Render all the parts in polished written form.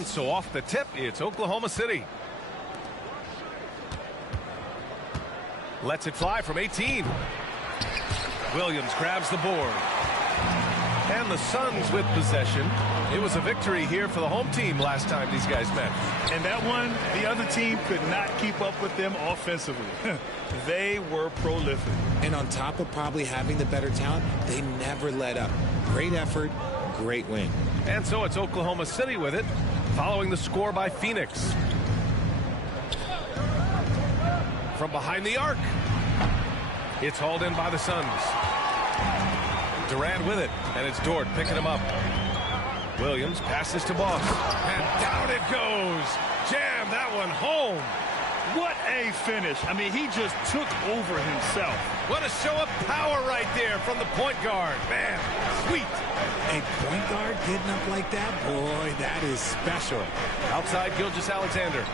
And so off the tip, it's Oklahoma City. Lets it fly from 18. Williams grabs the board. And the Suns with possession. It was a victory here for the home team last time these guys met. And that one, the other team could not keep up with them offensively. They were prolific. And on top of probably having the better talent, they never let up. Great effort, great win. And so it's Oklahoma City with it, following the score by Phoenix. From behind the arc. It's hauled in by the Suns. Durant with it, and it's Dort picking him up. Williams passes to Boss, and down it goes. Jam that one home. What a finish. I mean, he just took over himself. What a show of power right there from the point guard. Man, sweet. A point guard getting up like that, boy, that is special. Outside Gilgeous-Alexander.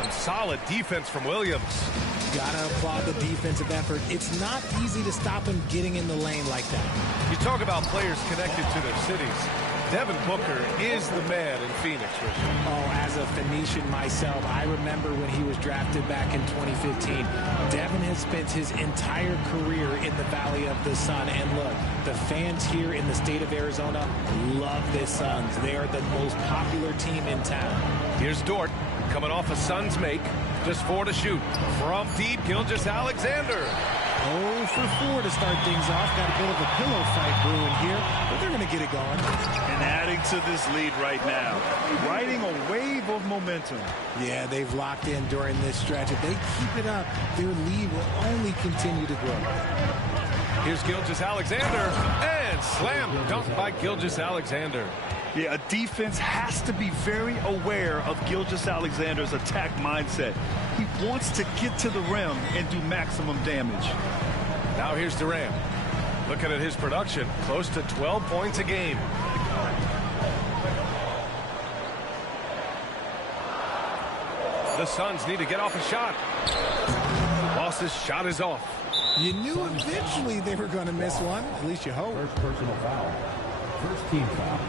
Some solid defense from Williams. Gotta applaud the defensive effort. It's not easy to stop him getting in the lane like that. You talk about players connected to their cities. Devin Booker is the man in Phoenix, Richard. Oh, as a Phoenician myself, I remember when he was drafted back in 2015. Devin has spent his entire career in the Valley of the Sun. And look, the fans here in the state of Arizona love the Suns. They are the most popular team in town. Here's Dort coming off a Suns make. Just 4 to shoot. From deep, Gilgeous-Alexander. 0 for 4 to start things off. Got a bit of a pillow fight brewing here, but they're going to get it going. And adding to this lead right now. Riding a wave of momentum. Yeah, they've locked in during this stretch. If they keep it up, their lead will only continue to grow. Here's Gilgeous-Alexander. And slam dunk by Gilgeous-Alexander. Yeah, a defense has to be very aware of Gilgeous-Alexander's attack mindset. He wants to get to the rim and do maximum damage. Now here's Durant. Looking at his production, close to 12 points a game. The Suns need to get off a shot. Boss's shot is off. You knew eventually they were going to miss one. At least you hope. First personal foul. First team foul.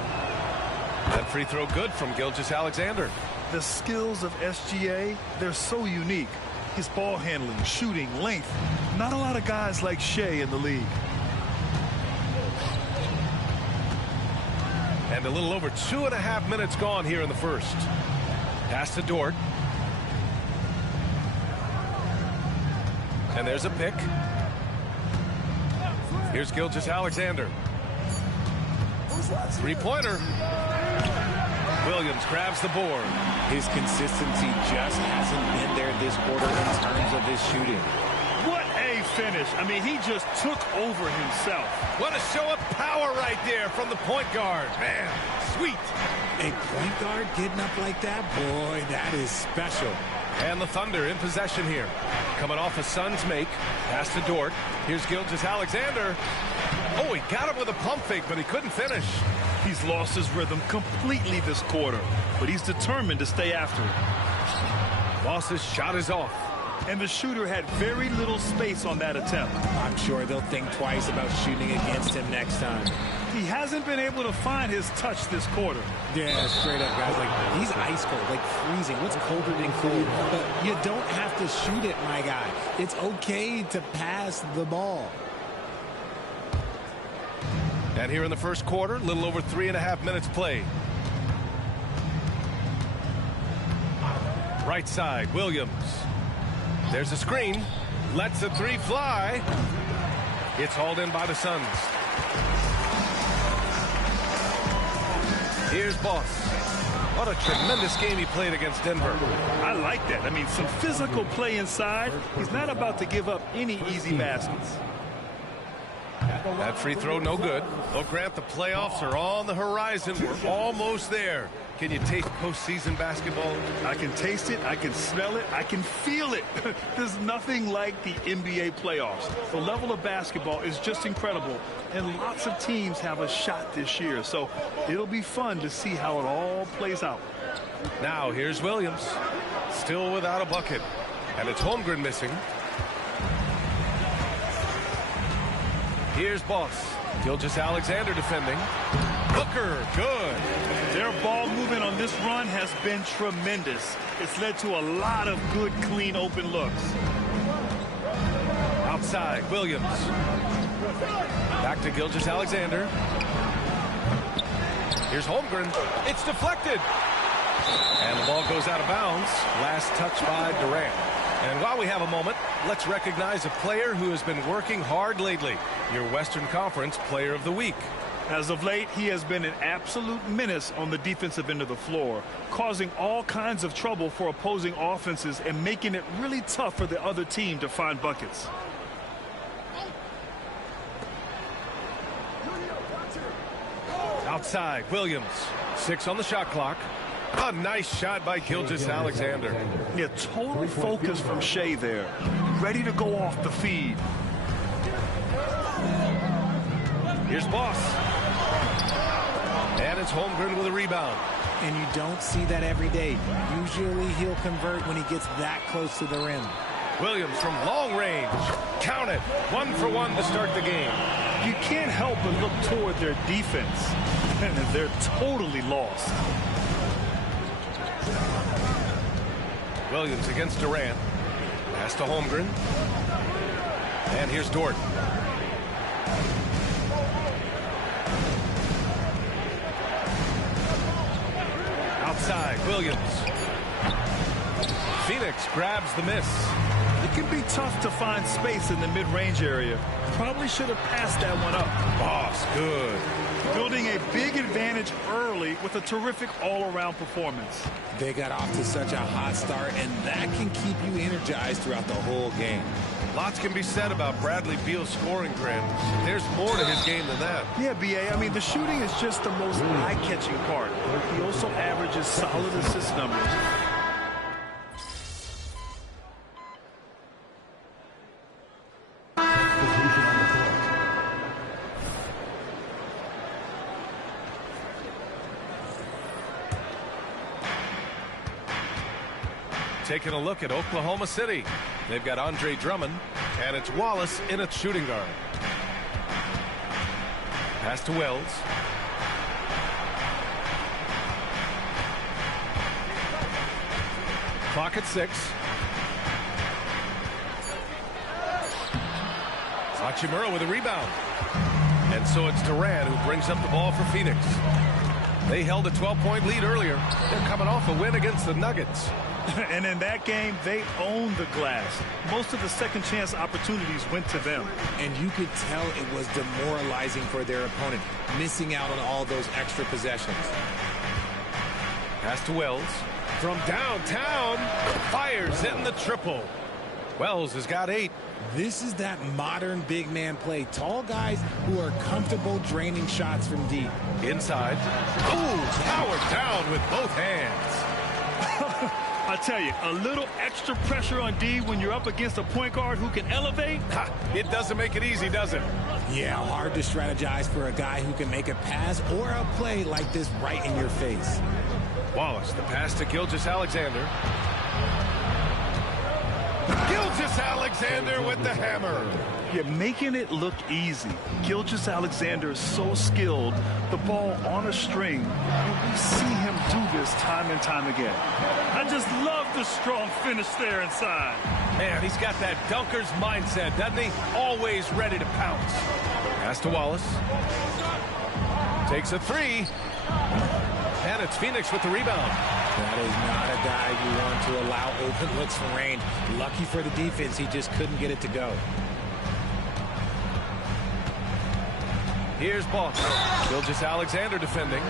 That free throw good from Gilgeous-Alexander. The skills of SGA, they're so unique. His ball handling, shooting, length. Not a lot of guys like Shea in the league. And a little over 2.5 minutes gone here in the first. Pass to Dort. And there's a pick. Here's Gilgeous-Alexander. Three-pointer. Williams grabs the board. His consistency just hasn't been there this quarter in terms of his shooting. What a finish. I mean, he just took over himself. What a show of power right there from the point guard. Man, sweet. A point guard getting up like that, boy, that is special. And the Thunder in possession here. Coming off a Suns make. Pass to Dort. Here's Gilgeous-Alexander. Oh, he got him with a pump fake, but he couldn't finish. He's lost his rhythm completely this quarter, but he's determined to stay after it. Boss's shot is off. And the shooter had very little space on that attempt. I'm sure they'll think twice about shooting against him next time. He hasn't been able to find his touch this quarter. Yeah, straight up, guys. Like, he's ice cold, like freezing. What's colder than cold? But you don't have to shoot it, my guy. It's okay to pass the ball. And here in the first quarter, a little over 3.5 minutes played. Right side, Williams. There's a screen. Lets the three fly. It's hauled in by the Suns. Here's Boss. What a tremendous game he played against Denver. I like that. I mean, some physical play inside. He's not about to give up any easy baskets. That free throw, no good. Well, Grant, the playoffs are on the horizon. We're almost there. Can you taste postseason basketball? I can taste it. I can smell it. I can feel it. There's nothing like the NBA playoffs. The level of basketball is just incredible, and lots of teams have a shot this year. So it'll be fun to see how it all plays out. Now, here's Williams. Still without a bucket. And it's Holmgren missing. Here's Boss. Gilgeous-Alexander defending. Booker, good. Their ball movement on this run has been tremendous. It's led to a lot of good, clean, open looks. Outside, Williams. Back to Gilgeous-Alexander. Here's Holmgren. It's deflected. And the ball goes out of bounds. Last touch by Durant. And while we have a moment, let's recognize a player who has been working hard lately. Your Western Conference Player of the Week. As of late, he has been an absolute menace on the defensive end of the floor, causing all kinds of trouble for opposing offenses and making it really tough for the other team to find buckets. Outside, Williams. 6 on the shot clock. A nice shot by Gilgeous-Alexander. Yeah, total focus from Shea there. Ready to go off the feed. Here's Boss. And it's Holmgren with a rebound. And you don't see that every day. Usually he'll convert when he gets that close to the rim. Williams from long range. Count it. 1 for 1 to start the game. You can't help but look toward their defense. And they're totally lost. Williams against Durant. Pass to Holmgren. And here's Dort. Outside, Williams. Phoenix grabs the miss. It can be tough to find space in the mid-range area. Probably should have passed that one up. Boss, good. Building a big advantage early with a terrific all-around performance. They got off to such a hot start, and that can keep you energized throughout the whole game. Lots can be said about Bradley Beal's scoring trends. There's more to his game than that. Yeah, B.A., I mean, the shooting is just the most eye-catching part. He also averages solid assist numbers. Taking a look at Oklahoma City. They've got Andre Drummond, and it's Wallace in at shooting guard. Pass to Wells. Clock at 6. Hachimura with a rebound. And so it's Durant who brings up the ball for Phoenix. They held a 12-point lead earlier. They're coming off a win against the Nuggets. And in that game, they owned the glass. Most of the second chance opportunities went to them. And you could tell it was demoralizing for their opponent, missing out on all those extra possessions. Pass to Wells. From downtown, fires in the triple. Wells has got 8. This is that modern big man play. Tall guys who are comfortable draining shots from deep. Inside. Oh, powered down with both hands. I tell you, a little extra pressure on D when you're up against a point guard who can elevate. It doesn't make it easy, does it? Yeah, hard to strategize for a guy who can make a pass or a play like this right in your face. Wallace, the pass to Gilgeous-Alexander. Gilgeous-Alexander with the hammer. Yeah, making it look easy. Gilgeous-Alexander is so skilled. The ball on a string. And we see him do this time and time again. I just love the strong finish there inside. Man, he's got that dunker's mindset, doesn't he? Always ready to pounce. Pass to Wallace. Takes a 3. And it's Phoenix with the rebound. That is not a guy you want to allow open looks from range. Lucky for the defense, he just couldn't get it to go. Here's Boss. Gilgeous-Alexander defending.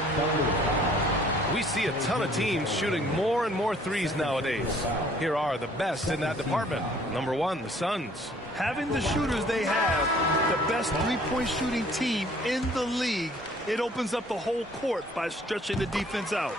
We see a ton of teams shooting more and more threes nowadays. Here are the best in that department. Number 1, the Suns. Having the shooters they have, the best three-point shooting team in the league, it opens up the whole court by stretching the defense out.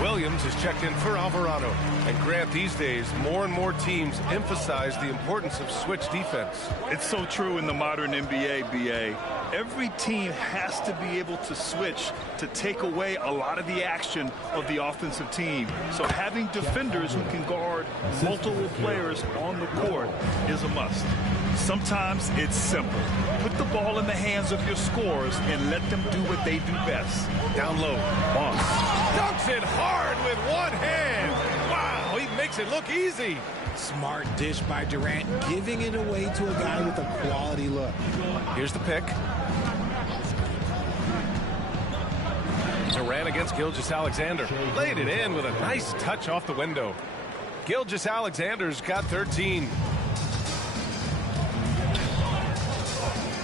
Williams is checked in for Alvarado. And Grant, these days, more and more teams emphasize the importance of switch defense. It's so true in the modern NBA, BA. Every team has to be able to switch to take away a lot of the action of the offensive team. So having defenders who can guard multiple players on the court is a must. Sometimes it's simple. Put the ball in the hands of your scorers and let them do what they do best. Down low, Boss dunks it hard with one hand. Wow, he makes it look easy. Smart dish by Durant, giving it away to a guy with a quality look. Here's the pick. Durant against Gilgeous-Alexander. Laid it in with a nice touch off the window. Gilgeous-Alexander's got 13.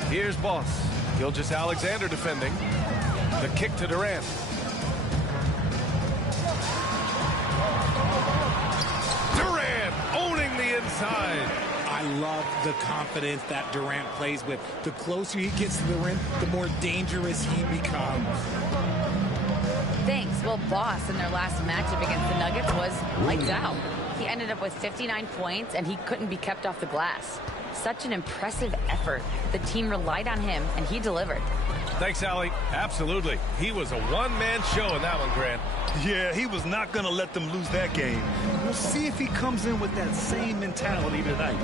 Here's Boss. Gilgeous-Alexander defending. The kick to Durant. Durant owning the inside. I love the confidence that Durant plays with. The closer he gets to the rim, the more dangerous he becomes. Thanks. Well, Boss in their last matchup against the Nuggets was lights out. He ended up with 59 points, and he couldn't be kept off the glass. Such an impressive effort. The team relied on him, and he delivered. Thanks, Allie. Absolutely. He was a one-man show in that one, Grant. Yeah, he was not going to let them lose that game. We'll see if he comes in with that same mentality tonight.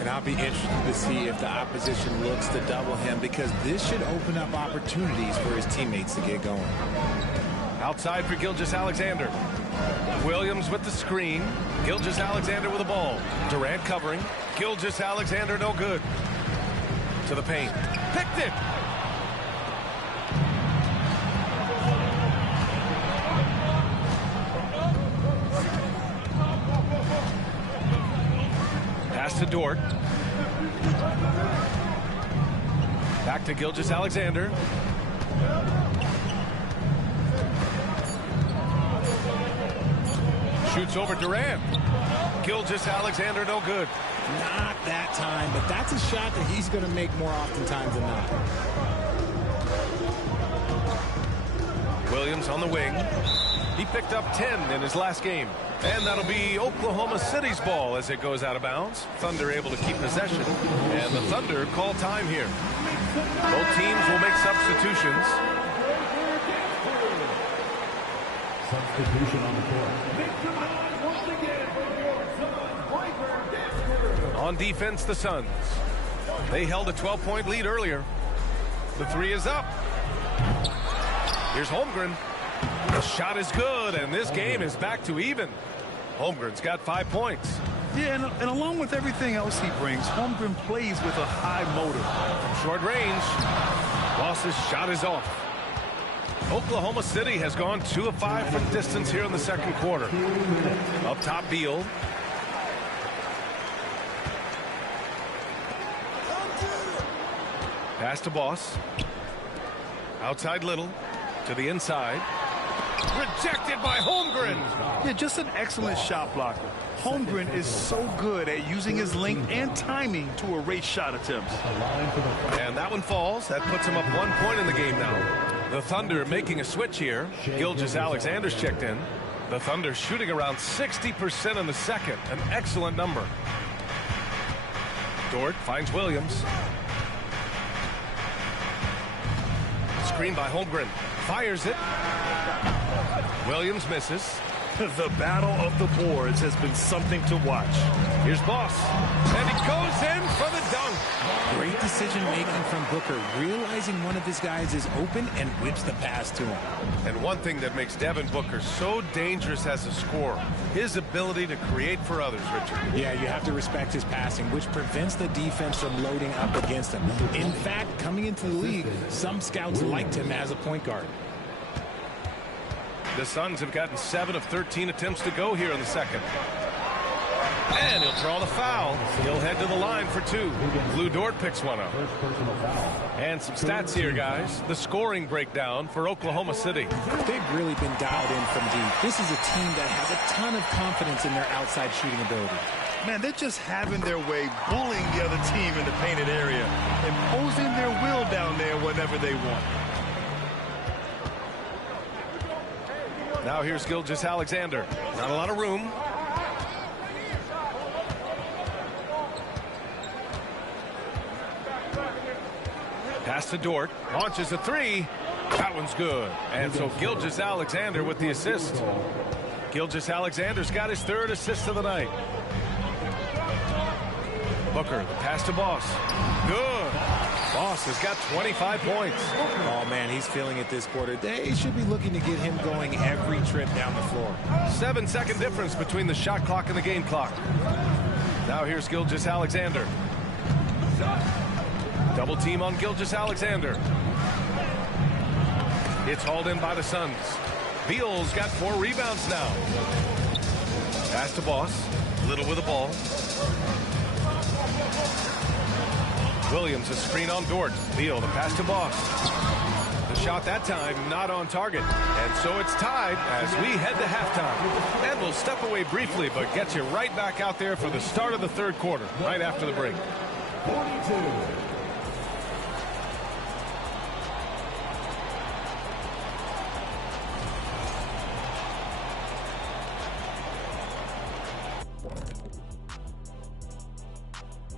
And I'll be interested to see if the opposition looks to double him, because this should open up opportunities for his teammates to get going. Outside for Gilgeous-Alexander. Williams with the screen. Gilgeous-Alexander with the ball. Durant covering. Gilgeous-Alexander no good. To the paint. Picked it. Pass to Dort. Back to Gilgeous-Alexander. Shoots over Durant. Gilgeous-Alexander no good. Not that time, but that's a shot that he's going to make more oftentimes than not. Williams on the wing. He picked up 10 in his last game. And that'll be Oklahoma City's ball as it goes out of bounds. Thunder able to keep possession. And the Thunder call time here. Both teams will make substitutions. Substitution on the court. On defense, the Suns. They held a 12-point lead earlier. The three is up. Here's Holmgren. The shot is good, and this game is back to even. Holmgren's got 5 points. Yeah, and along with everything else he brings, Holmgren plays with a high motor. From short range, Boss's shot is off. Oklahoma City has gone 2 of 5 from distance here in the second quarter. Up top, Beal. Pass to Boss. Outside Little. To the inside. Rejected by Holmgren. Yeah, just an excellent shot blocker. Holmgren is so good at using his length and timing to erase shot attempts. And that one falls. That puts him up 1 point in the game now. The Thunder making a switch here. Gilgeous-Alexander's checked in. The Thunder shooting around 60% in the second. An excellent number. Dort finds Williams. Screen by Holmgren. Fires it. Williams misses. The battle of the boards has been something to watch. Here's Boss. And he goes in for the dunk. Great decision making from Booker, realizing one of his guys is open and whips the pass to him. And one thing that makes Devin Booker so dangerous as a scorer, his ability to create for others, Richard. Yeah, you have to respect his passing, which prevents the defense from loading up against him. In fact, coming into the league, some scouts liked him as a point guard. The Suns have gotten 7 of 13 attempts to go here in the second. And he'll draw the foul. He'll head to the line for 2. Lou Dort picks one up. And some stats here, guys. The scoring breakdown for Oklahoma City. They've really been dialed in from deep. This is a team that has a ton of confidence in their outside shooting ability. Man, they're just having their way, bullying the other team in the painted area, imposing their will down there whenever they want. Now here's Gilgeous-Alexander. Not a lot of room. Pass to Dort. Launches a 3. That one's good. And so Gilgeous-Alexander with the assist. Gilgeous-Alexander's got his 3rd assist of the night. Booker, the pass to Boss. Good. Boss has got 25 points. Oh, man, he's feeling it this quarter. They should be looking to get him going every trip down the floor. 7-second difference between the shot clock and the game clock. Now here's Gilgeous-Alexander. Double team on Gilgeous-Alexander. It's hauled in by the Suns. Beal's got 4 rebounds now. Pass to Boss. Little with the ball. Williams, a screen on Dort. Beal, the pass to Boss. The shot that time not on target. And so it's tied as we head to halftime. And we'll step away briefly, but get you right back out there for the start of the third quarter, right after the break. 42.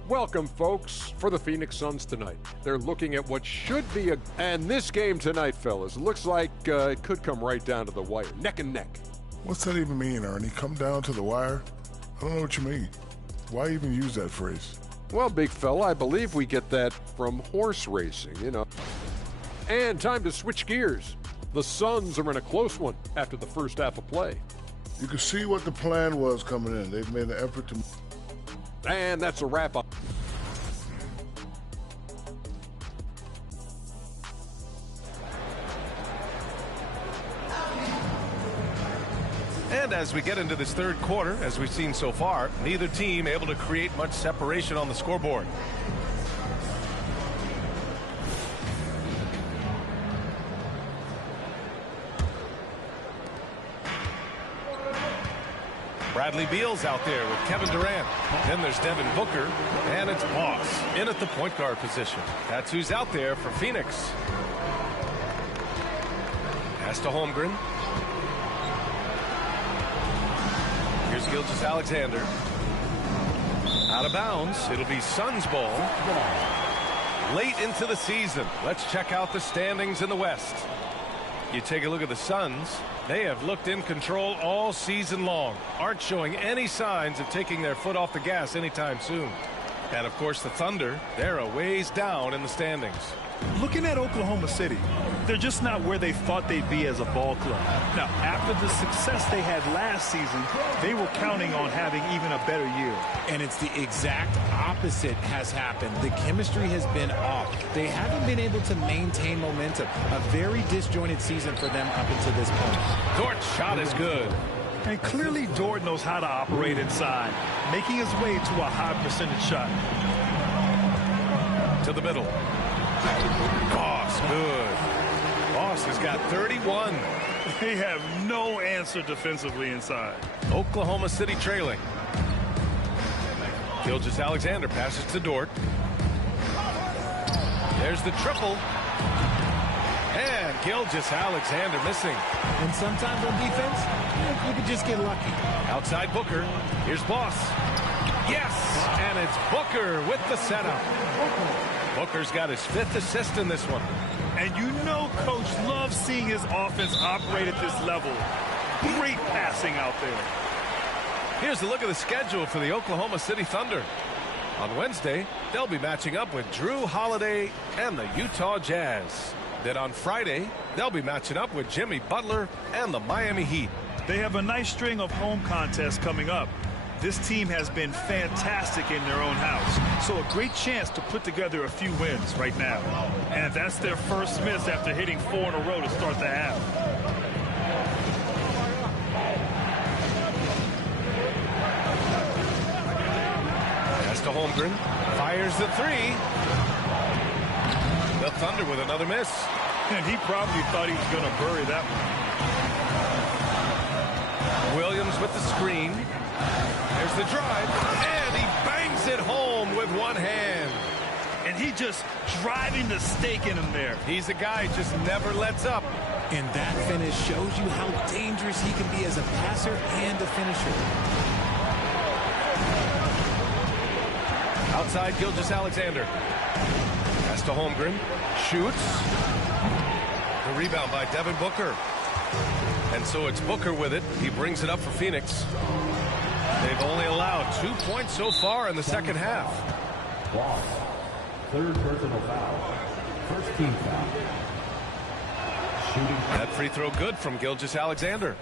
Welcome, folks, for the Phoenix Suns tonight. They're looking at what should be and this game tonight, fellas, looks like it could come right down to the wire, neck and neck. What's that even mean, Ernie? Come down to the wire? I don't know what you mean. Why even use that phrase? Well, big fella, I believe we get that from horse racing, you know. And time to switch gears. The Suns are in a close one after the first half of play. You can see what the plan was coming in. They've made an effort to... And that's a wrap-up. And as we get into this third quarter, as we've seen so far, neither team able to create much separation on the scoreboard. Bradley Beal's out there with Kevin Durant. Then there's Devin Booker, and it's Boss in at the point guard position. That's who's out there for Phoenix. Pass to Holmgren. Here's Gilgeous-Alexander. Out of bounds. It'll be Suns ball. Late into the season. Let's check out the standings in the West. You take a look at the Suns. They have looked in control all season long. Aren't showing any signs of taking their foot off the gas anytime soon. And, of course, the Thunder, they're a ways down in the standings. Looking at Oklahoma City, they're just not where they thought they'd be as a ball club. Now, after the success they had last season, they were counting on having even a better year. And it's the exact opposite has happened. The chemistry has been off. They haven't been able to maintain momentum. A very disjointed season for them up until this point. Dort's shot is good. And clearly Dort knows how to operate inside, making his way to a high percentage shot. To the middle. Boss, good. Boss has got 31. They have no answer defensively inside. Oklahoma City trailing. Gilgeous-Alexander passes to Dort. There's the triple. And Gilgeous-Alexander missing. And sometimes on defense, you could just get lucky. Outside Booker. Here's Boss. Yes! And it's Booker with the setup. Booker's got his 5th assist in this one. And you know Coach loves seeing his offense operate at this level. Great passing out there. Here's a look at the schedule for the Oklahoma City Thunder. On Wednesday, they'll be matching up with Drew Holiday and the Utah Jazz. Then on Friday, they'll be matching up with Jimmy Butler and the Miami Heat. They have a nice string of home contests coming up. This team has been fantastic in their own house, so a great chance to put together a few wins right now. And that's their first miss after hitting 4 in a row to start the half. Pass to Holmgren. Fires the 3. The Thunder with another miss. And he probably thought he was going to bury that one. Williams with the screen. There's the drive, and he bangs it home with one hand. And he just driving the stake in him there. He's a guy who just never lets up. And that finish shows you how dangerous he can be as a passer and a finisher. Outside Gilgeous-Alexander. Pass to Holmgren. Shoots. The rebound by Devin Booker. And so it's Booker with it. He brings it up for Phoenix. They've only allowed 2 points so far in the second half. Boss. Third personal foul. First team foul. Shooting. That free throw good from Gilgeous-Alexander.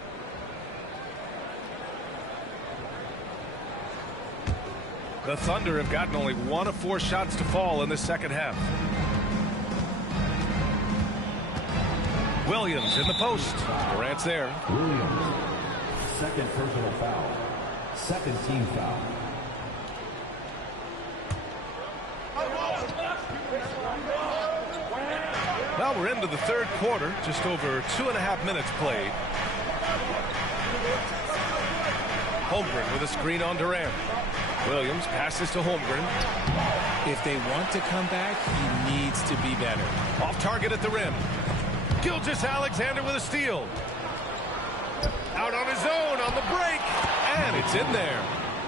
The Thunder have gotten only 1 of 4 shots to fall in the second half. Williams in the post. Durant's there. Williams. Second personal foul. Second team foul. Well, we're into the third quarter. Just over 2.5 minutes played. Holmgren with a screen on Durant. Williams passes to Holmgren. If they want to come back, he needs to be better. Off target at the rim. Gilgeous-Alexander with a steal. Out on his own on the break. And it's in there.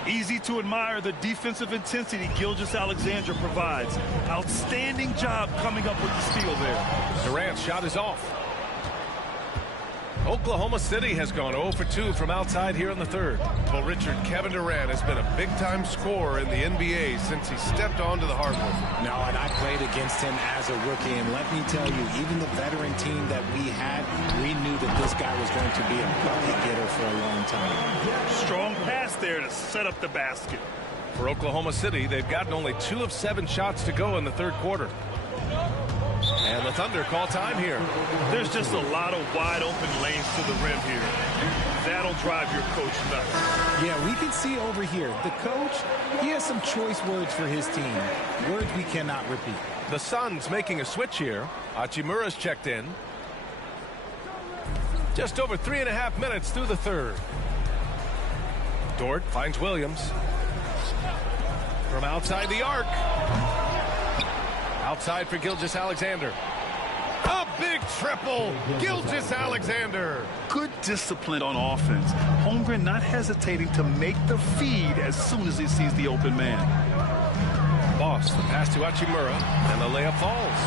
Easy to admire the defensive intensity Gilgeous-Alexander provides. Outstanding job coming up with the steal there. Durant's shot is off. Oklahoma City has gone 0 for 2 from outside here in the third. Well, Richard, Kevin Durant has been a big-time scorer in the NBA since he stepped onto the hardwood. No, and I played against him as a rookie, and let me tell you, even the veteran team that we had, we knew that this guy was going to be a bucket getter for a long time. Strong pass there to set up the basket. For Oklahoma City, they've gotten only 2 of 7 shots to go in the third quarter. And the Thunder call time here. There's just a lot of wide open lanes to the rim here. That'll drive your coach nuts. Yeah, we can see over here, the coach, he has some choice words for his team. Words we cannot repeat. The Suns making a switch here. Hachimura's checked in. Just over 3.5 minutes through the third. Dort finds Williams. From outside the arc. Outside for Gilgeous-Alexander. A big triple. Gilgeous-Alexander. Good discipline on offense. Holmgren not hesitating to make the feed as soon as he sees the open man. Boss, the pass to Hachimura, and the layup falls.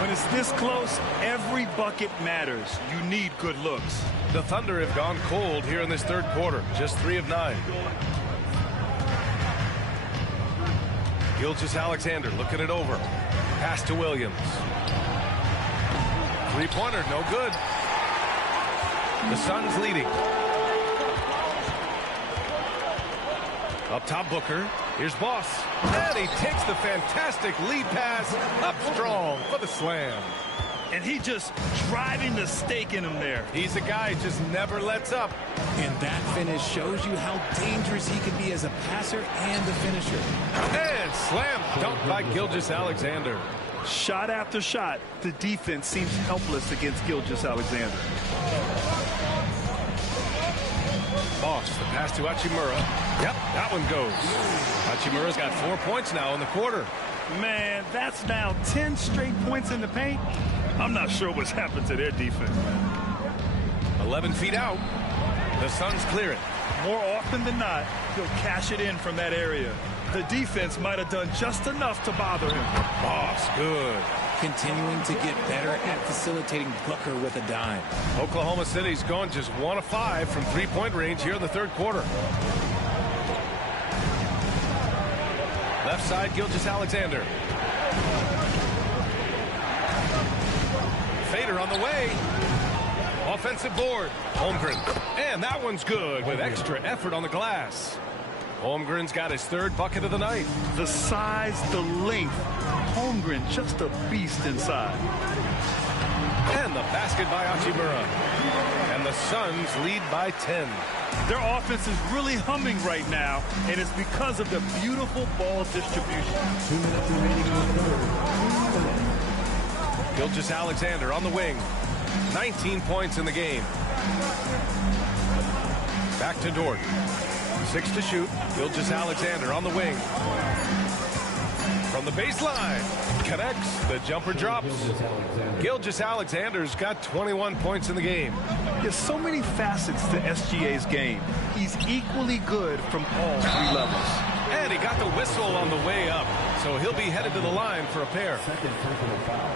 When it's this close, every bucket matters. You need good looks. The Thunder have gone cold here in this third quarter. Just 3 of 9. Gilgeous-Alexander looking it over. Pass to Williams. Three-pointer, no good. The Suns leading. Up top, Booker. Here's Boss. And he takes the fantastic lead pass up strong for the slam. And he just driving the stake in him there. He's a guy who just never lets up. And that finish shows you how dangerous he can be as a passer and a finisher. And slam dunk by Gilgeous-Alexander. Shot after shot, the defense seems helpless against Gilgeous-Alexander. Boss, the pass to Hachimura. Yep, that one goes. Hachimura's got 4 points now in the quarter. Man, that's now 10 straight points in the paint. I'm not sure what's happened to their defense, man. 11 feet out. The Suns clear it. More often than not, he'll cash it in from that area. The defense might have done just enough to bother him. Boss, good. Continuing to get better at facilitating Booker with a dime. Oklahoma City's gone just 1 of 5 from three-point range here in the third quarter. Left side, Gilgeous-Alexander. Fader on the way. Offensive board. Holmgren. And that one's good with extra effort on the glass. Holmgren's got his 3rd bucket of the night. The size, the length. Holmgren just a beast inside. And the basket by Hachimura. And the Suns lead by 10. Their offense is really humming right now, and it's because of the beautiful ball distribution. 2 minutes remaining in the third. Gilgeous-Alexander on the wing. 19 points in the game. Back to Dort. 6 to shoot. Gilgeous-Alexander on the wing. From the baseline. Connects. The jumper drops. Gilgeous-Alexander's got 21 points in the game. There's so many facets to SGA's game. He's equally good from all 3 levels. And he got the whistle on the way up. So he'll be headed to the line for a pair. Second personal foul.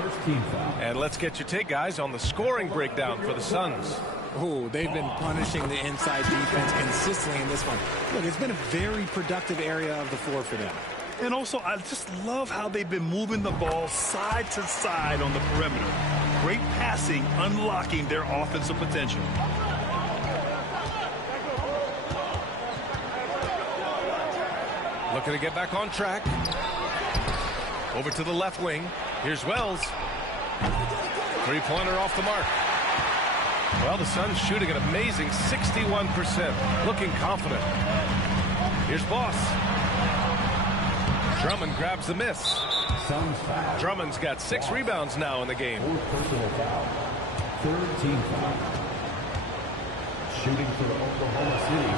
First team foul. And let's get your take, guys, on the scoring breakdown for the Suns. Oh, they've been punishing the inside defense consistently in this one. Look, it's been a very productive area of the floor for them. And also, I just love how they've been moving the ball side to side on the perimeter. Great passing, unlocking their offensive potential. Looking to get back on track. Over to the left wing. Here's Wells. Three-pointer off the mark. Well, the Suns shooting an amazing 61%. Looking confident. Here's Boss. Drummond grabs the miss. Suns foul. Drummond's got 6 rebounds now in the game. Fourth personal foul. Third team foul. Shooting for Oklahoma City.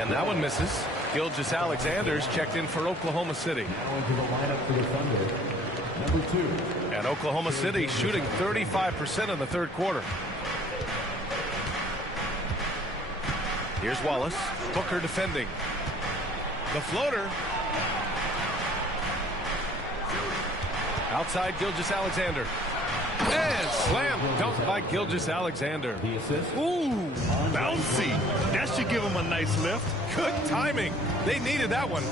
And that one misses. Gilgeous-Alexander's checked in for Oklahoma City. Now into the lineup for the Thunder. Number 2. And Oklahoma City shooting 35% in the third quarter. Here's Wallace. Booker defending. The floater. Outside Gilgeous-Alexander. And slam dunk by Gilgeous-Alexander. The assist. Ooh, bouncy. That should give them a nice lift. Good timing. They needed that one.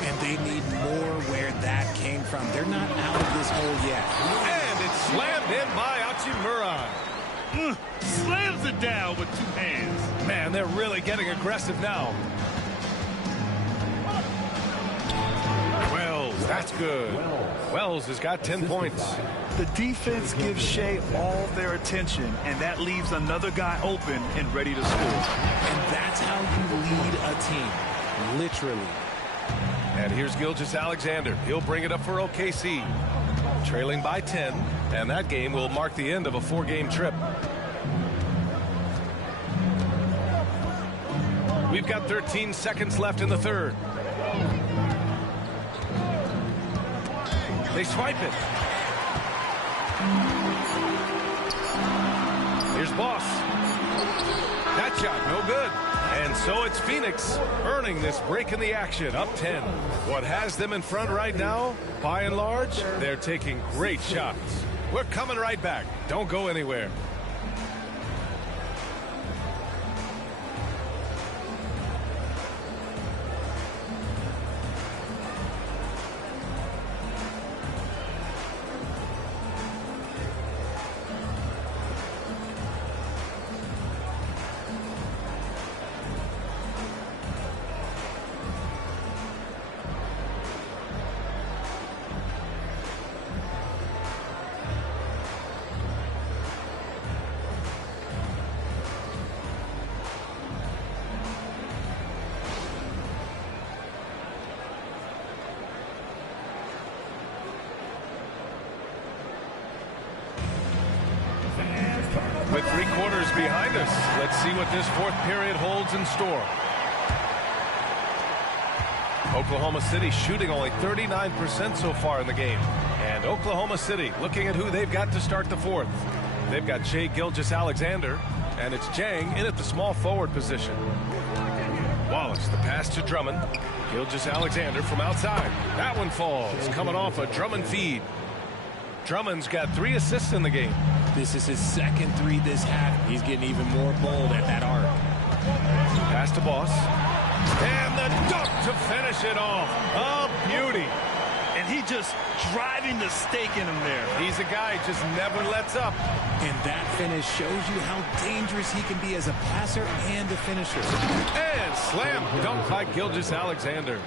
And they need more where that came from. They're not out of this hole yet. And it's slammed in by Hachimura. Slams it down with 2 hands. Man, they're really getting aggressive now. Wells, that's good. Wells has got 10 points. The defense gives Shea all their attention, and that leaves another guy open and ready to score. And that's how you lead a team. Literally. And here's Gilgeous-Alexander. He'll bring it up for OKC. Trailing by 10, and that game will mark the end of a 4-game trip. We've got 13 seconds left in the third. They swipe it. Here's Boss. That shot, no good. And so it's Phoenix earning this break in the action, up 10. What has them in front right now, by and large, they're taking great shots. We're coming right back. Don't go anywhere. With 3 quarters behind us, let's see what this fourth period holds in store. Oklahoma City shooting only 39% so far in the game. And Oklahoma City looking at who they've got to start the fourth. They've got Shai Gilgeous-Alexander, and it's Jang in at the small forward position. Wallace, the pass to Drummond. Gilgeous-Alexander from outside. That one falls, coming off a Drummond feed. Drummond's got 3 assists in the game. This is his second 3 this half. He's getting even more bold at that arc. Pass to Boss. And the dunk to finish it off. A beauty. And he just driving the stake in him there. He's a guy who just never lets up. And that finish shows you how dangerous he can be as a passer and a finisher. And slam dunk by Gilgeous-Alexander.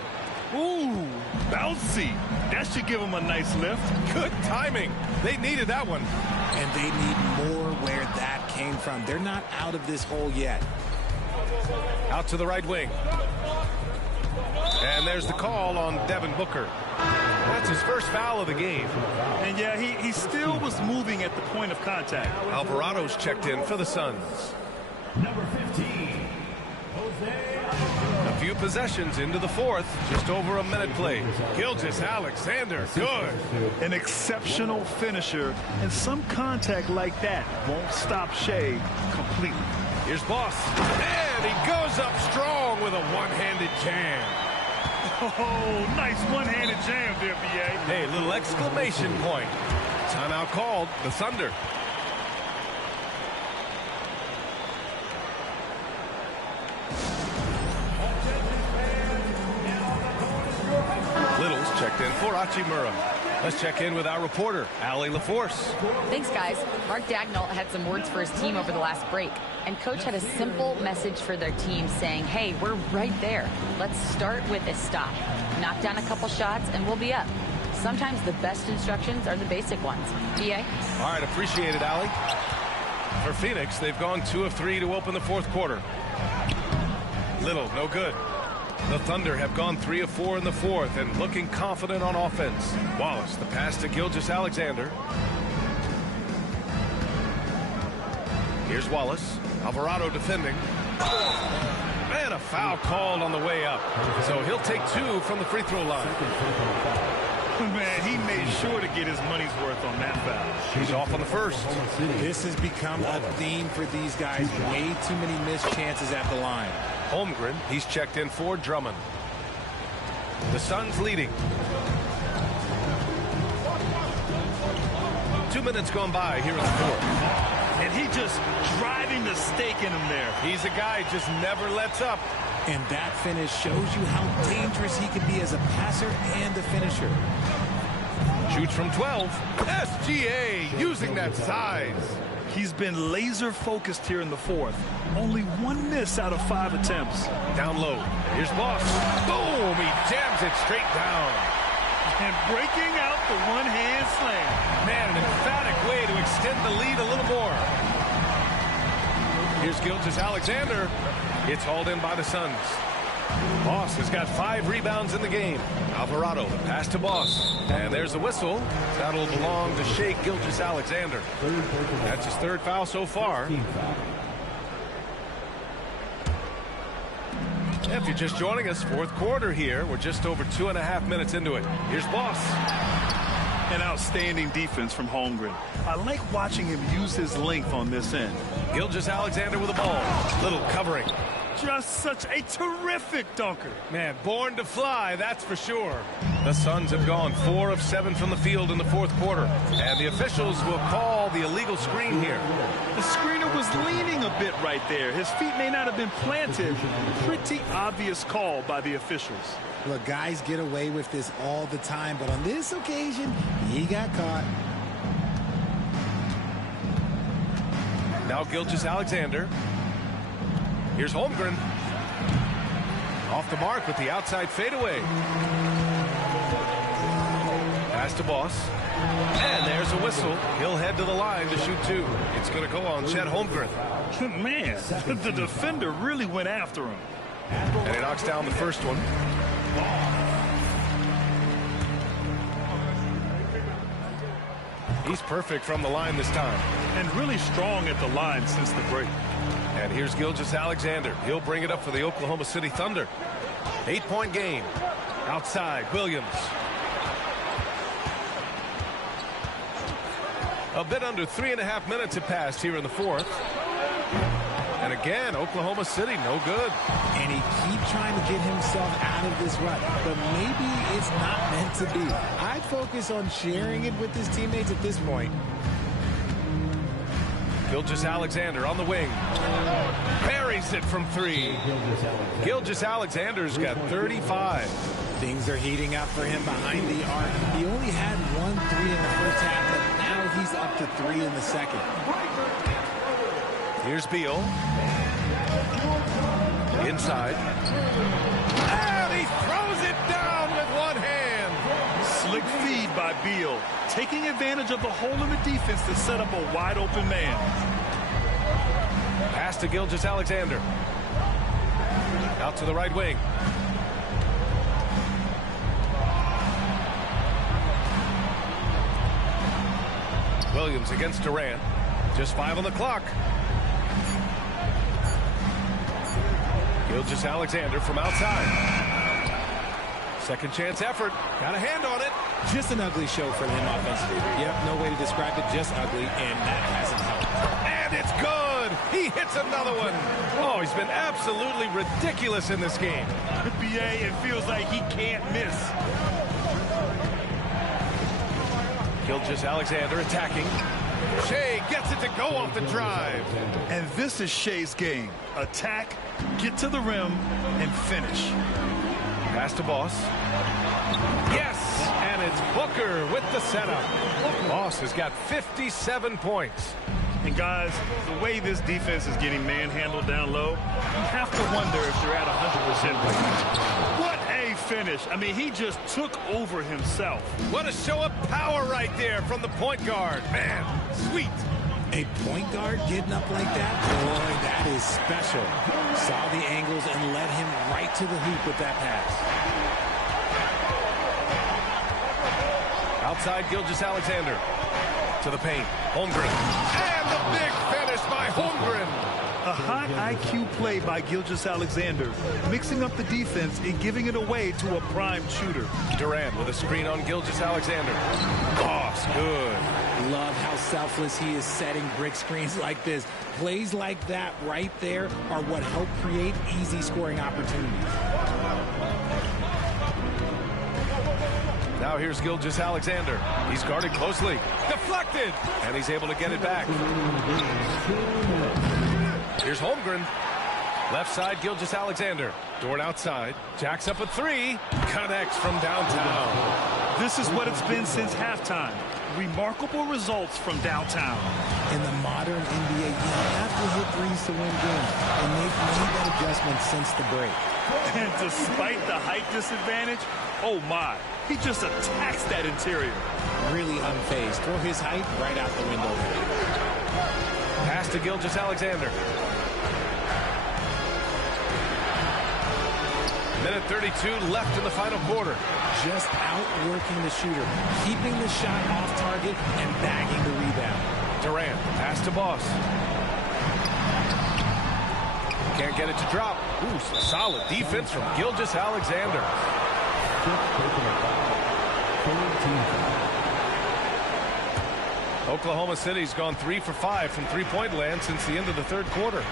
Ooh, bouncy. That should give him a nice lift. Good timing. They needed that one. And they need more where that came from. They're not out of this hole yet. Out to the right wing. And there's the call on Devin Booker. That's his first foul of the game. And yeah, he still was moving at the point of contact. Alvarado's checked in for the Suns. Number 15, Jose. A few possessions into the fourth, just over a minute played. Gilgeous-Alexander, good. An exceptional finisher, and some contact like that won't stop Shea completely. Here's Boss, and he goes up strong with a one-handed jam. Oh, nice one-handed jam there, B.A. Hey, little exclamation point. Timeout called, the Thunder. Little's Checked in for Hachimura. Let's check in with our reporter, Allie LaForce. Thanks, guys. Mark Dagnall had some words for his team over the last break. And Coach had a simple message for their team saying, hey, we're right there. Let's start with a stop. Knock down a couple shots and we'll be up. Sometimes the best instructions are the basic ones. BA? All right, appreciate it, Allie. For Phoenix, they've gone 2 of 3 to open the fourth quarter. Little, no good. The Thunder have gone 3 of 4 in the fourth and looking confident on offense. Wallace, the pass to Gilgeous-Alexander. Here's Wallace. Alvarado defending. And a foul called on the way up. So he'll take 2 from the free throw line. Man, he made sure to get his money's worth on that foul. He's off on the first. This has become a theme for these guys. Way too many missed chances at the line. Holmgren, he's checked in for Drummond. The Suns leading. 2 minutes gone by here in the fourth. And he just driving the stake in him there. He's a guy who just never lets up. And that finish shows you how dangerous he can be as a passer and a finisher. Shoots from 12. SGA using that size. He's been laser focused here in the fourth. Only 1 miss out of 5 attempts. Down low. Here's Boss. Boom! He jams it straight down. And breaking out the one-hand slam. Man, an emphatic way to extend the lead a little more. Here's Gilgeous-Alexander. It's hauled in by the Suns. Boss has got 5 rebounds in the game. Alvarado, the pass to Boss. And there's the whistle. That'll belong to Shai Gilgeous-Alexander. That's his 3rd foul so far. If you're just joining us, fourth quarter here. We're just over 2.5 minutes into it. Here's Boss. An outstanding defense from Holmgren. I like watching him use his length on this end. Gilgeous-Alexander with the ball. Little covering. Just such a terrific dunker. Man, born to fly, that's for sure. The Suns have gone 4 of 7 from the field in the fourth quarter. And the officials will call the illegal screen here. The screener was leaning a bit right there. His feet may not have been planted. Pretty obvious call by the officials. Look, guys get away with this all the time, but on this occasion, he got caught. Now Gilgeous-Alexander. Here's Holmgren. Off the mark with the outside fadeaway. Pass to Boss. And there's a whistle. He'll head to the line to shoot 2. It's going to go on Chet Holmgren. Man, the defender really went after him. And he knocks down the first one. He's perfect from the line this time. And really strong at the line since the break. And here's Gilgeous-Alexander. He'll bring it up for the Oklahoma City Thunder. 8-point game. Outside, Williams. A bit under 3.5 minutes have passed here in the fourth. And again, Oklahoma City, no good. And he keeps trying to get himself out of this rut, but maybe it's not meant to be. I'd focus on sharing it with his teammates at this point. Gilgeous-Alexander on the wing. Buries it from 3. Gilgeous-Alexander's got 35. Things are heating up for him behind the arc. He only had 1 3 in the first half, but now he's up to 3 in the second. Here's Beal. Inside. And he throws it down with one hand. Slick feed by Beal. Taking advantage of the hole in the defense to set up a wide open man. Pass to Gilgeous-Alexander. Out to the right wing. Williams against Durant. Just 5 on the clock. Gilgeous-Alexander from outside. Second chance effort. Got a hand on it. Just an ugly show for him offensively. Yep, no way to describe it, just ugly, and that hasn't helped. And it's good. He hits another one. Oh, he's been absolutely ridiculous in this game. BA, it feels like he can't miss. Gilgeous-Alexander attacking. Shai gets it to go off the drive. And this is Shai's game. Attack, get to the rim, and finish. Pass to Boss. Yes, and it's Booker with the setup. Boss has got 57 points. And guys, the way this defense is getting manhandled down low, you have to wonder if they're at 100% right now. What a finish. I mean, he just took over himself. What a show of power right there from the point guard. Man, sweet. A point guard getting up like that? Boy, that is special. Saw the angles and led him right to the hoop with that pass. Outside Gilgeous-Alexander. To the paint. Holmgren. And the big finish by Holmgren. A high IQ play by Gilgeous-Alexander, mixing up the defense and giving it away to a prime shooter. Durant with a screen on Gilgeous-Alexander. Boss, good. Love how selfless he is setting brick screens like this. Plays like that right there are what help create easy scoring opportunities. Now here's Gilgeous-Alexander. He's guarded closely. Deflected. And he's able to get it back. Here's Holmgren. Left side, Gilgeous-Alexander. Dort outside. Jacks up a three. Connects from downtown. This is what it's been since halftime. Remarkable results from downtown. In the modern NBA, you have to hit threes to win games. And they've made that adjustment since the break. And despite the height disadvantage, oh my, he just attacks that interior. Really unfazed. Throw his height right out the window. Pass to Gilgeous-Alexander. Minute 32 left in the final quarter. Just outworking the shooter, keeping the shot off target and bagging the rebound. Durant, pass to Boss. Can't get it to drop. Ooh, solid defense from Gilgeous-Alexander. Oklahoma City's gone 3 for 5 from three-point land since the end of the third quarter.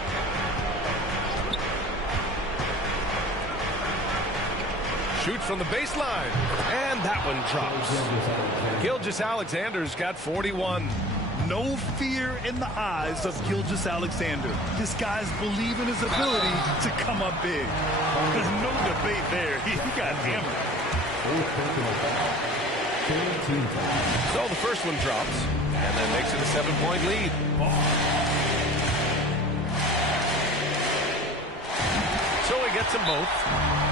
Shoots from the baseline, and that one drops. Gilgeous-Alexander's got 41. No fear in the eyes of Gilgeous-Alexander. This guy's believe in his ability to come up big. There's no debate there. He got hammered. So the first one drops, and then makes it a 7-point lead. So he gets them both,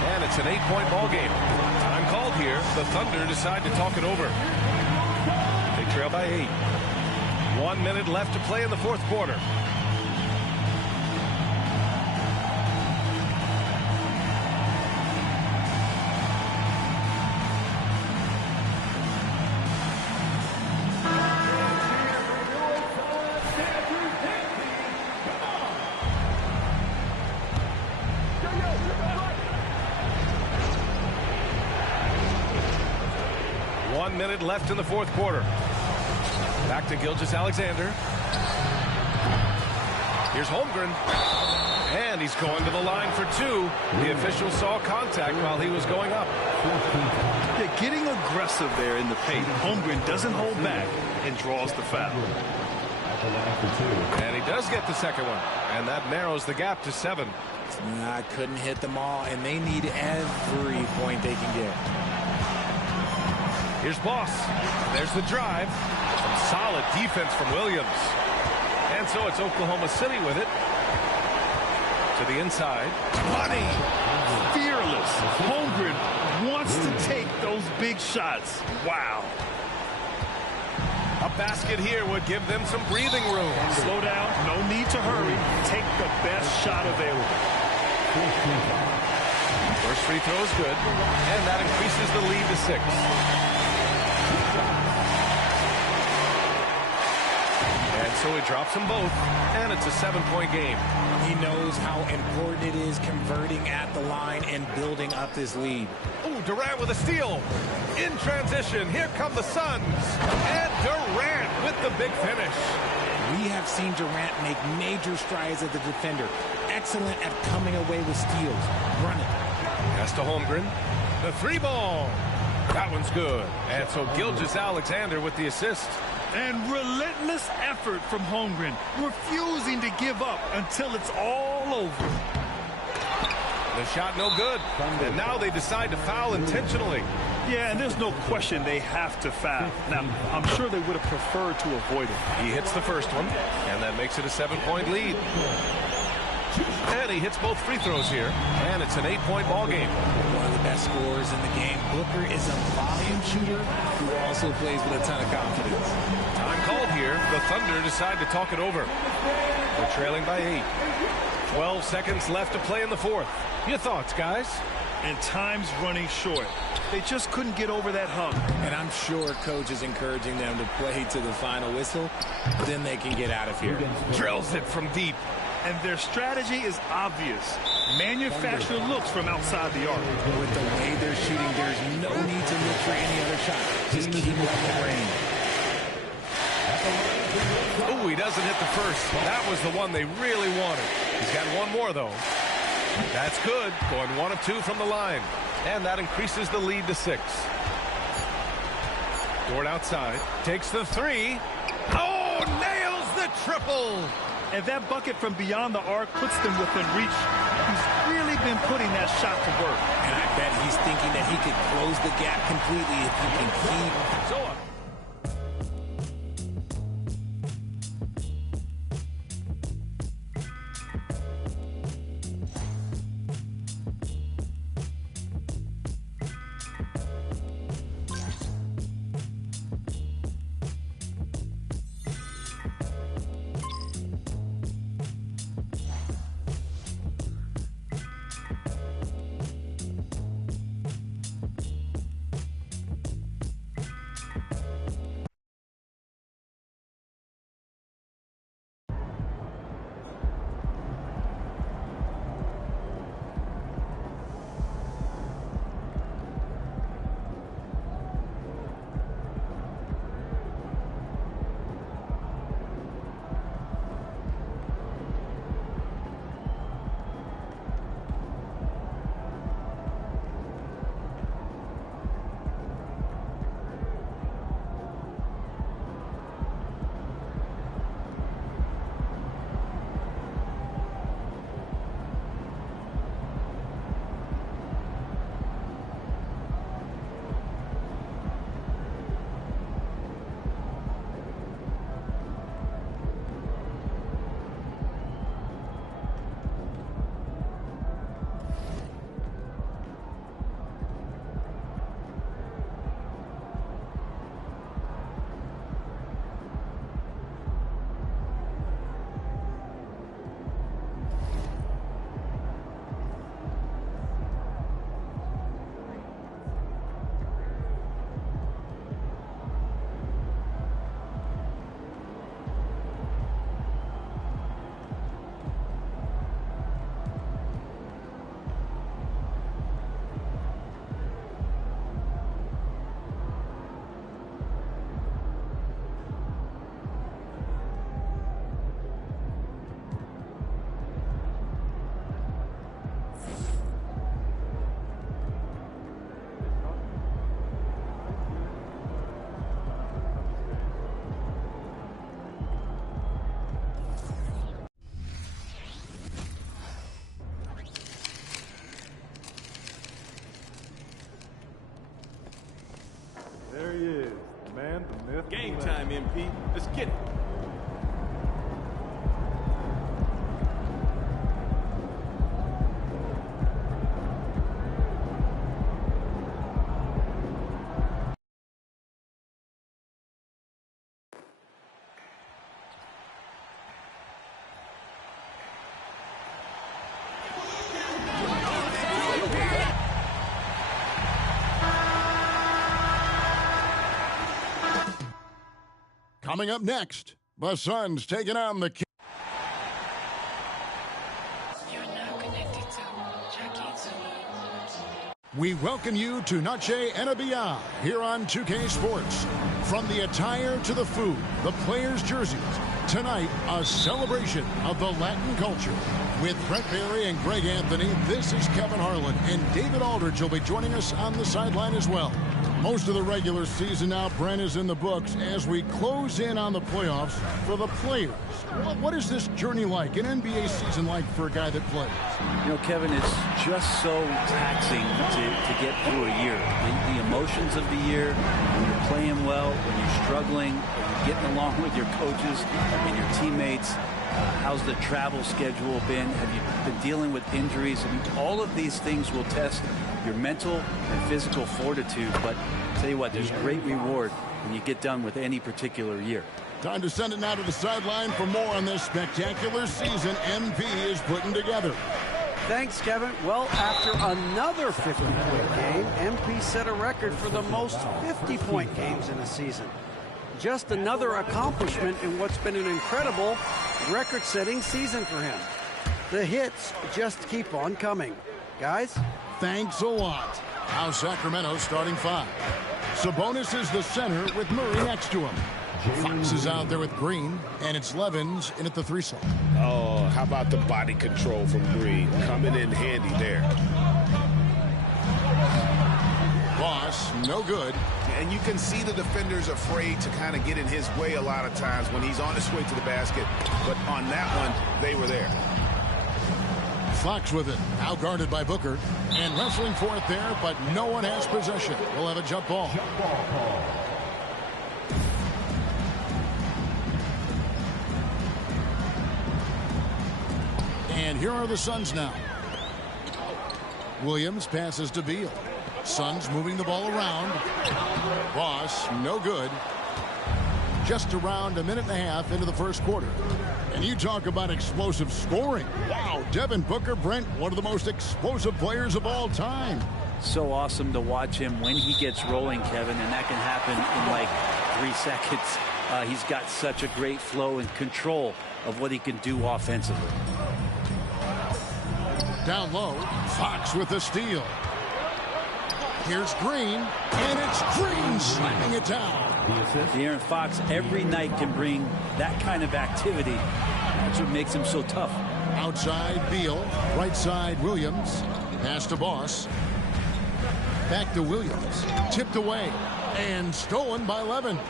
and it's an 8-point ball game. Time called here. The Thunder decide to talk it over. They trail by 8. 1 minute left to play in the fourth quarter. Minute left in the fourth quarter. Back to Gilgeous-Alexander. Here's Holmgren. And he's going to the line for two. The official saw contact while he was going up. They're getting aggressive there in the paint. Holmgren doesn't hold back and draws the foul. And he does get the second one. And that narrows the gap to 7. I couldn't hit them all, and they need every point they can get. Here's Boss. There's the drive. Some solid defense from Williams. And so it's Oklahoma City with it. To the inside. Money. Fearless. Holmgren wants to take those big shots. Wow. A basket here would give them some breathing room. Slow down. No need to hurry. Take the best shot available. First free throw is good. And that increases the lead to 6. And so he drops them both, and it's a 7-point game. He knows how important it is converting at the line and building up this lead. Ooh, Durant with a steal. In transition, here come the Suns. And Durant with the big finish. We have seen Durant make major strides as a defender. Excellent at coming away with steals. Run it. Pass to Holmgren. The 3-ball. That one's good. And so Gilgeous-Alexander with the assist. And relentless effort from Holmgren, refusing to give up until it's all over. The shot no good. And now they decide to foul intentionally. Yeah, and there's no question they have to foul. Now, I'm sure they would have preferred to avoid it. He hits the first one, and that makes it a 7-point lead. And he hits both free throws here, and it's an 8-point ball game. One of the best scorers in the game. Booker is a volume shooter who also plays with a ton of confidence. Time called here. The Thunder decide to talk it over. They're trailing by 8. 12 seconds left to play in the fourth. Your thoughts, guys? And time's running short. They just couldn't get over that hump. And I'm sure coach is encouraging them to play to the final whistle. Then they can get out of here. Drills it from deep. And their strategy is obvious. Manufacture looks from outside the arc. With the way they're shooting, there's no need to look for any other shot. Just keep up the range. Oh, he doesn't hit the first. That was the one they really wanted. He's got one more, though. That's good. Going 1 of 2 from the line. And that increases the lead to 6. Dort outside. Takes the 3. Oh, nails the triple. And that bucket from beyond the arc puts them within reach. He's really been putting that shot to work. And I bet he's thinking that he could close the gap completely if he can keep. So There he is, the man, the myth. Game time, MP. Let's get it. Coming up next, the Suns taking on the Kings. We welcome you to Noche NBA here on 2K Sports. From the attire to the food, the players' jerseys, tonight a celebration of the Latin culture. With Brent Barry and Greg Anthony, this is Kevin Harlan, and David Aldridge will be joining us on the sideline as well. Most of the regular season now, Brent, is in the books as we close in on the playoffs for the players. What is this journey like, an NBA season like for a guy that plays? You know, Kevin, it's just so taxing to get through a year. The emotions of the year, when you're playing well, when you're struggling, when you're getting along with your coaches and your teammates. How's the travel schedule been? Have you been dealing with injuries? I mean, all of these things will test your mental and physical fortitude. But I'll tell you what, there's great reward when you get done with any particular year. Time to send it now to the sideline for more on this spectacular season MP is putting together. Thanks, Kevin. Well, after another 50-point game, MP set a record for the most 50-point games in a season. Just another accomplishment in what's been an incredible record-setting season for him. The hits just keep on coming. Guys? Thanks a lot. Now Sacramento starting 5. Sabonis is the center with Murray next to him. Fox is out there with Green, and it's Levens in at the 3 slot. Oh, how about the body control from Green? Coming in handy there. Boss, no good. And you can see the defenders afraid to kind of get in his way a lot of times when he's on his way to the basket. But on that one, they were there. Fox with it, now guarded by Booker. And wrestling for it there, but no one has possession. We'll have a jump ball. And here are the Suns now. Williams passes to Beal. Suns moving the ball around. Boss, no good. Just around a minute and a half into the first quarter. And you talk about explosive scoring. Wow, Devin Booker, Brent, one of the most explosive players of all time. So awesome to watch him when he gets rolling, Kevin, and that can happen in like 3 seconds. He's got such a great flow and control of what he can do offensively. Down low, Fox with the steal. Here's Green, and it's Green slamming it down. De'Aaron Fox every night can bring that kind of activity. That's what makes him so tough. Outside Beal, right side Williams. Pass to Boss. Back to Williams. Tipped away and stolen by Levens.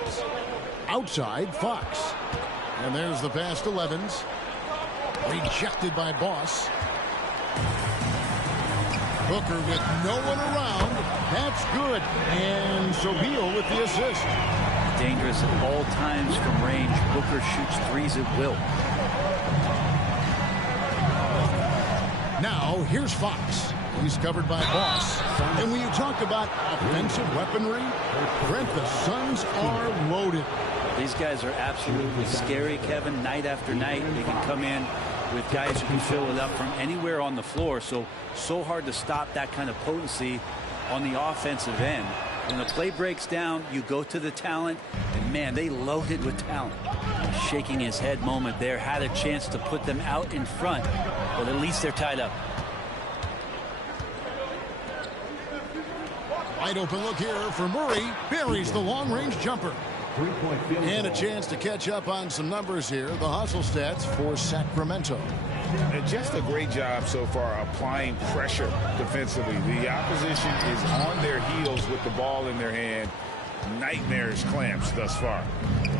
Outside Fox. And there's the pass to Levens. Rejected by Boss. Booker with no one around. That's good. And so Beal with the assist. Dangerous at all times from range. Booker shoots threes at will. Now here's Fox. He's covered by Boss. And when you talk about offensive weaponry, Brent, the Suns are loaded. These guys are absolutely scary, Kevin. Night after night, they can come in with guys who can fill it up from anywhere on the floor. So hard to stop that kind of potency on the offensive end. When the play breaks down, you go to the talent, and man, they loaded with talent. Shaking his head moment there, had a chance to put them out in front, but at least they're tied up. Wide open look here for Murray. Buries the long-range jumper. And a chance to catch up on some numbers here. The hustle stats for Sacramento. And just a great job so far applying pressure defensively. The opposition is on their heels with the ball in their hand. Nightmares clamps thus far.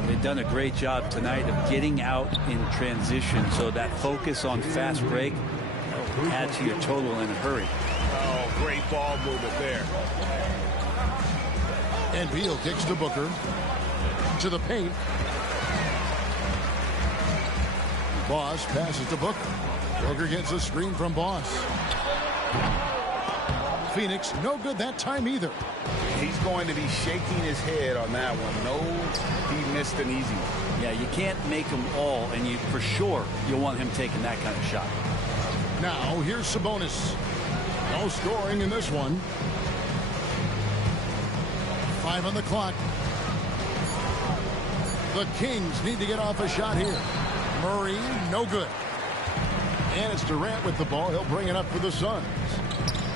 They've done a great job tonight of getting out in transition. So that focus on fast break add to your total in a hurry. Oh, great ball movement there. And Beal kicks to Booker. To the paint. Boss passes to Booker. Booker gets a screen from Boss. Phoenix, no good that time either. He's going to be shaking his head on that one. No, he missed an easy one. Yeah, you can't make them all, and you for sure you'll want him taking that kind of shot. Now, here's Sabonis. No scoring in this one. 5 on the clock. The Kings need to get off a shot here. Murray, no good. And it's Durant with the ball. He'll bring it up for the Suns.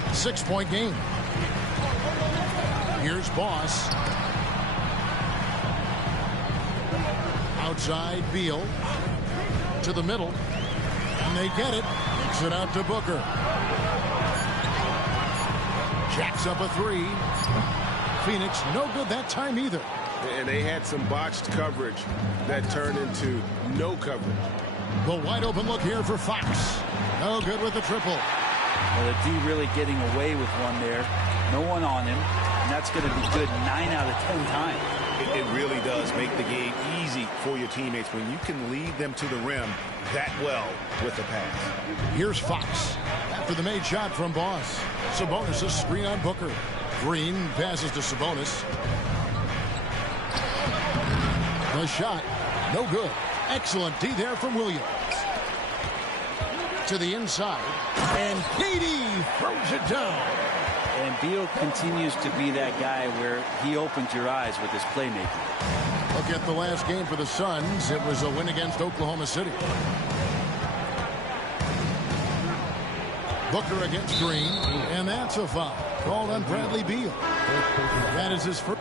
6-point game. Here's Boss. Outside Beal. To the middle. And they get it. Kicks it out to Booker. Jacks up a three. Phoenix no good that time either. And they had some botched coverage that turned into no coverage. The wide open look here for Fox. No good with the triple. Well, the D really getting away with one there. No one on him. And that's going to be good 9 out of 10 times. It really does make the game easy for your teammates when you can lead them to the rim that well with the pass. Here's Fox after the made shot from Boss. Sabonis' screen on Booker. Green passes to Sabonis. The shot, no good. Excellent D there from Williams. To the inside, and KD throws it down. And Beal continues to be that guy where he opens your eyes with his playmaking. Look at the last game for the Suns. It was a win against Oklahoma City. Booker against Green, and that's a foul called on Bradley Beal. That is his first.